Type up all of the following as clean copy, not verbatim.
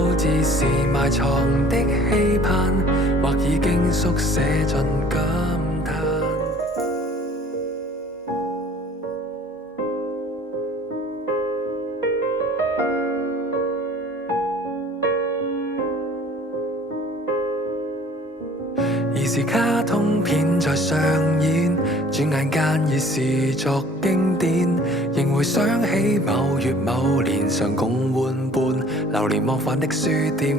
幼稚是埋藏的期盼，或已經縮寫進感嘆。兒時卡通片在上演，轉眼間已是作經典。仍回想起某月某年，常共玩伴流連忘返的書店。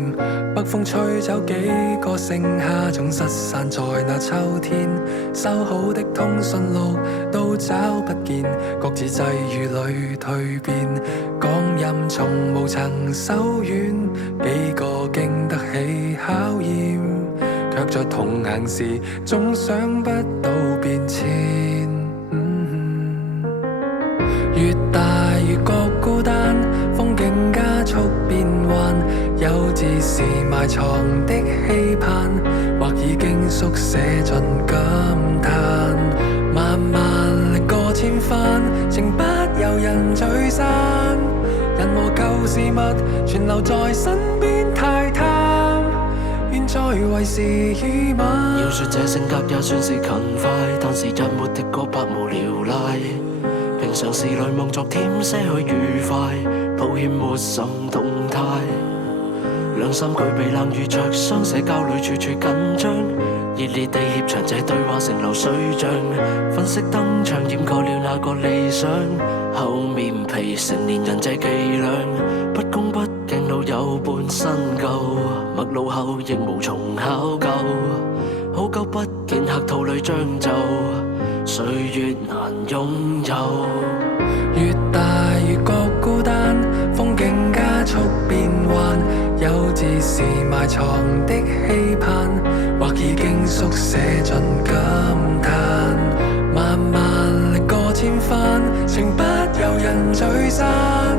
北風吹走幾個盛夏，總失散在那秋天。收好的通訊錄都找不見，各自際遇裏蛻變。光陰從無曾手軟，幾個經得起考驗，卻在同行時總想不到變遷。越大越覺孤單，風景加速變幻，幼稚是埋藏的期盼，或已經縮寫進感嘆。慢慢歷過千番，情不由人聚散，人和舊事物全留在身邊太貪，現在為時已晚。要說這性格也算是勤快，但是日沒的歌百無聊賴。平常時來望昨天些許愉快，抱歉沒什動態。兩三句被冷遇着，雙社交裏處處緊張，熱烈地協長這對話成流水賬。粉飾燈場掩蓋了那個理想，厚面皮成年人這伎倆，不恭不敬老友半新舊，陌路後亦無從考究，好久不見客套裏將就，歲月難擁有。越大越覺孤單，風景加速變幻，幼稚是埋藏的期盼，或已經縮寫進感嘆。慢慢歷過千番，情不由人聚散，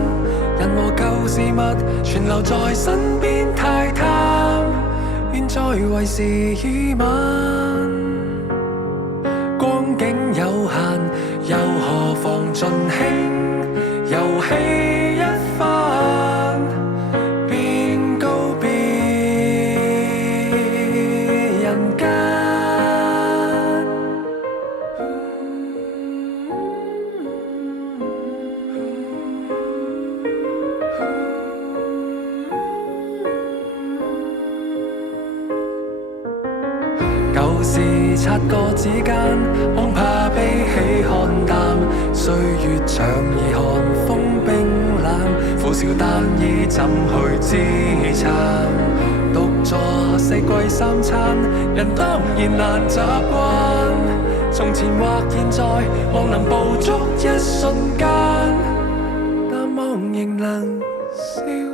人和舊事物全留在身邊太貪，現在為時已晚。光景有限，又何妨盡興遊戲一番，便告別人間。舊事擦過指間，恐怕悲喜看淡。歲月長而寒風冰冷，苦笑但已怎去支撐？獨坐四季三餐，人當然難習慣。從前或現在，望能捕捉一瞬間，但望仍能笑。